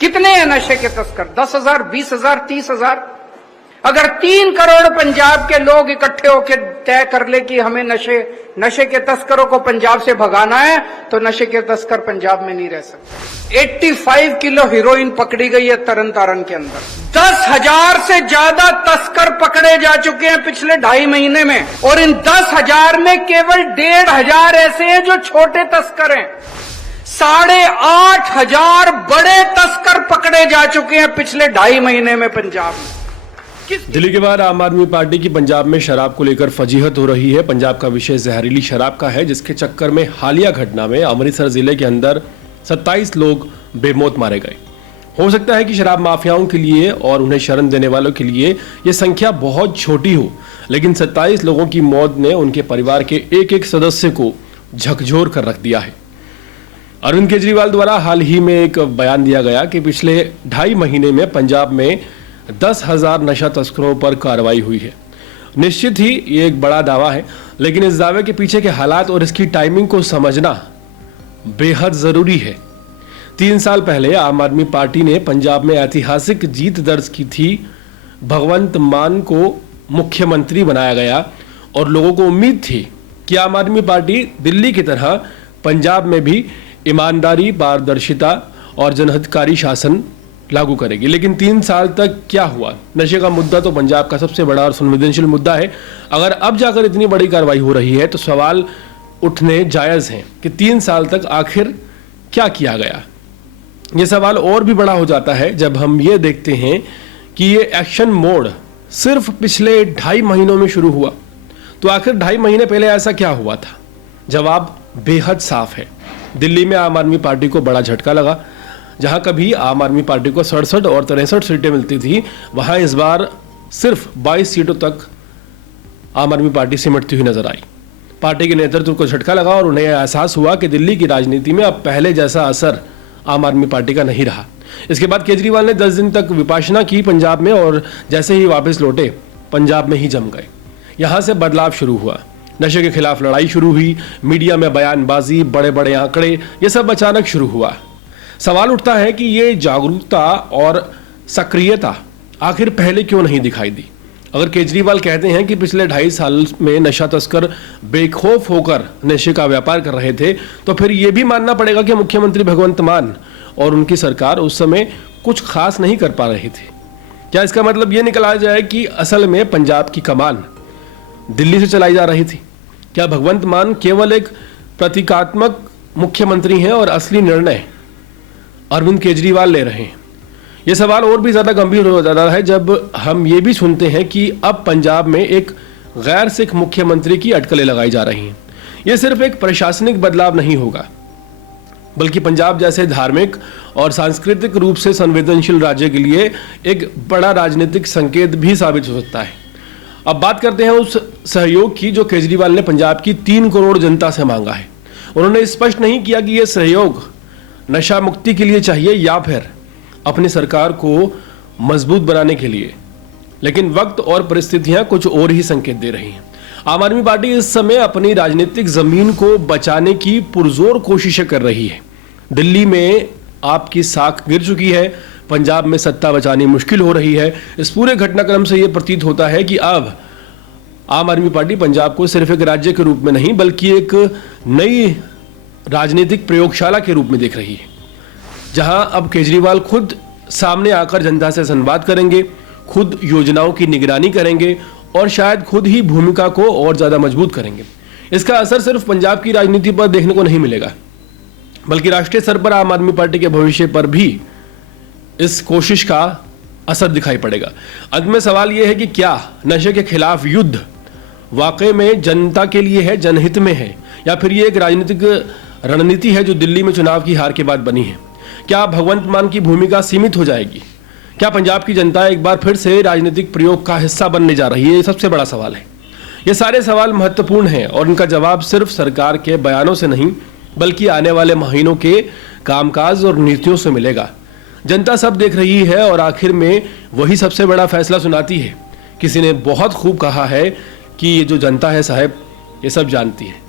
कितने हैं नशे के तस्कर? 10,000, 20,000, 30,000? अगर 3 करोड़ पंजाब के लोग इकट्ठे होकर तय कर ले कि हमें नशे के तस्करों को पंजाब से भगाना है, तो नशे के तस्कर पंजाब में नहीं रह सकते। 85 किलो हीरोइन पकड़ी गई है तरन तारण के अंदर। 10,000 से ज्यादा तस्कर पकड़े जा चुके हैं पिछले 2.5 महीने में, और इन 10,000 में केवल 1,500 ऐसे हैं जो छोटे तस्कर हैं। 8,500 बड़े तस्कर पकड़े जा चुके हैं पिछले 2.5 महीने में पंजाब में। दिल्ली के बाद आम आदमी पार्टी की पंजाब में शराब को लेकर फजीहत हो रही है। पंजाब का विषय जहरीली शराब का है, जिसके चक्कर में हालिया घटना में अमृतसर जिले के अंदर 27 लोग बेमौत मारे गए। हो सकता है कि शराब माफियाओं के लिए और उन्हें शरण देने वालों के लिए यह संख्या बहुत छोटी हो, लेकिन 27 लोगों की मौत ने उनके परिवार के एक सदस्य को झकझोर कर रख दिया है। अरविंद केजरीवाल द्वारा हाल ही में एक बयान दिया गया कि पिछले 2.5 महीने में पंजाब में 10,000 नशा तस्करों पर कार्रवाई हुई है। निश्चित ही ये एक बड़ा दावा है, लेकिन इस दावे के पीछे के हालात और इसकी टाइमिंग को समझना बेहद जरूरी है। 3 साल पहले आम आदमी पार्टी ने पंजाब में ऐतिहासिक जीत दर्ज की थी। भगवंत मान को मुख्यमंत्री बनाया गया और लोगों को उम्मीद थी कि आम आदमी पार्टी दिल्ली की तरह पंजाब में भी ईमानदारी, पारदर्शिता और जनहितकारी शासन लागू करेगी। लेकिन 3 साल तक क्या हुआ? नशे का मुद्दा तो पंजाब का सबसे बड़ा और संवेदनशील मुद्दा है। अगर अब जाकर इतनी बड़ी कार्रवाई हो रही है तो सवाल उठने जायज हैं कि 3 साल तक आखिर क्या किया गया। ये सवाल और भी बड़ा हो जाता है जब हम ये देखते हैं कि ये एक्शन मोड सिर्फ पिछले 2.5 महीनों में शुरू हुआ। तो आखिर 2.5 महीने पहले ऐसा क्या हुआ था? जवाब बेहद साफ है। दिल्ली में आम आदमी पार्टी को बड़ा झटका लगा। जहां कभी आम आदमी पार्टी को 67 और 63 सीटें मिलती थी, वहां इस बार सिर्फ 22 सीटों तक आम आदमी पार्टी सिमटती हुई नजर आई। पार्टी के नेतृत्व को झटका लगा और उन्हें एहसास हुआ कि दिल्ली की राजनीति में अब पहले जैसा असर आम आदमी पार्टी का नहीं रहा। इसके बाद केजरीवाल ने 10 दिन तक विपाशना की पंजाब में, और जैसे ही वापस लौटे पंजाब में ही जम गए। यहां से बदलाव शुरू हुआ। नशे के खिलाफ लड़ाई शुरू हुई। मीडिया में बयानबाजी, बड़े बड़े आंकड़े, ये सब अचानक शुरू हुआ। सवाल उठता है कि ये जागरूकता और सक्रियता आखिर पहले क्यों नहीं दिखाई दी? अगर केजरीवाल कहते हैं कि पिछले 2.5 साल में नशा तस्कर बेखौफ होकर नशे का व्यापार कर रहे थे, तो फिर यह भी मानना पड़ेगा कि मुख्यमंत्री भगवंत मान और उनकी सरकार उस समय कुछ खास नहीं कर पा रही थी। क्या इसका मतलब यह निकला जाए कि असल में पंजाब की कमान दिल्ली से चलाई जा रही थी? क्या भगवंत मान केवल एक प्रतीकात्मक मुख्यमंत्री हैं और असली निर्णय अरविंद केजरीवाल ले रहे हैं? यह सवाल और भी ज्यादा गंभीर हो जाता है जब हम ये भी सुनते हैं कि अब पंजाब में एक गैर सिख मुख्यमंत्री की अटकलें लगाई जा रही हैं। यह सिर्फ एक प्रशासनिक बदलाव नहीं होगा, बल्कि पंजाब जैसे धार्मिक और सांस्कृतिक रूप से संवेदनशील राज्य के लिए एक बड़ा राजनीतिक संकेत भी साबित हो सकता है। अब बात करते हैं उस सहयोग की जो केजरीवाल ने पंजाब की 3 करोड़ जनता से मांगा है। उन्होंने स्पष्ट नहीं किया कि यह सहयोग नशा मुक्ति के लिए चाहिए या फिर अपनी सरकार को मजबूत बनाने के लिए, लेकिन वक्त और परिस्थितियां कुछ और ही संकेत दे रही हैं। आम आदमी पार्टी इस समय अपनी राजनीतिक जमीन को बचाने की पुरजोर कोशिशें कर रही है। दिल्ली में आपकी साख गिर चुकी है, पंजाब में सत्ता बचानी मुश्किल हो रही है। इस पूरे घटनाक्रम से यह प्रतीत होता है कि अब आम आदमी पार्टी पंजाब को सिर्फ एक राज्य के रूप में नहीं, बल्कि एक नई राजनीतिक प्रयोगशाला के रूप में देख रही है, जहां अब केजरीवाल खुद सामने आकर जनता से संवाद करेंगे, खुद योजनाओं की निगरानी करेंगे और शायद खुद ही भूमिका को और ज्यादा मजबूत करेंगे। इसका असर सिर्फ पंजाब की राजनीति पर देखने को नहीं मिलेगा, बल्कि राष्ट्रीय स्तर पर आम आदमी पार्टी के भविष्य पर भी इस कोशिश का असर दिखाई पड़ेगा। अंत में सवाल यह है कि क्या नशे के खिलाफ युद्ध वाकई में जनता के लिए है, जनहित में है, या फिर ये एक राजनीतिक रणनीति है जो दिल्ली में चुनाव की हार के बाद बनी है? क्या भगवंत मान की भूमिका सीमित हो जाएगी? क्या पंजाब की जनता एक बार फिर से राजनीतिक प्रयोग का हिस्सा बनने जा रही है? ये सबसे बड़ा सवाल है। ये सारे सवाल महत्वपूर्ण हैं और इनका जवाब सिर्फ सरकार के बयानों से नहीं, बल्कि आने वाले महीनों के कामकाज और नीतियों से मिलेगा। जनता सब देख रही है और आखिर में वही सबसे बड़ा फैसला सुनाती है। किसी ने बहुत खूब कहा है कि ये जो जनता है साहब, ये सब जानती है।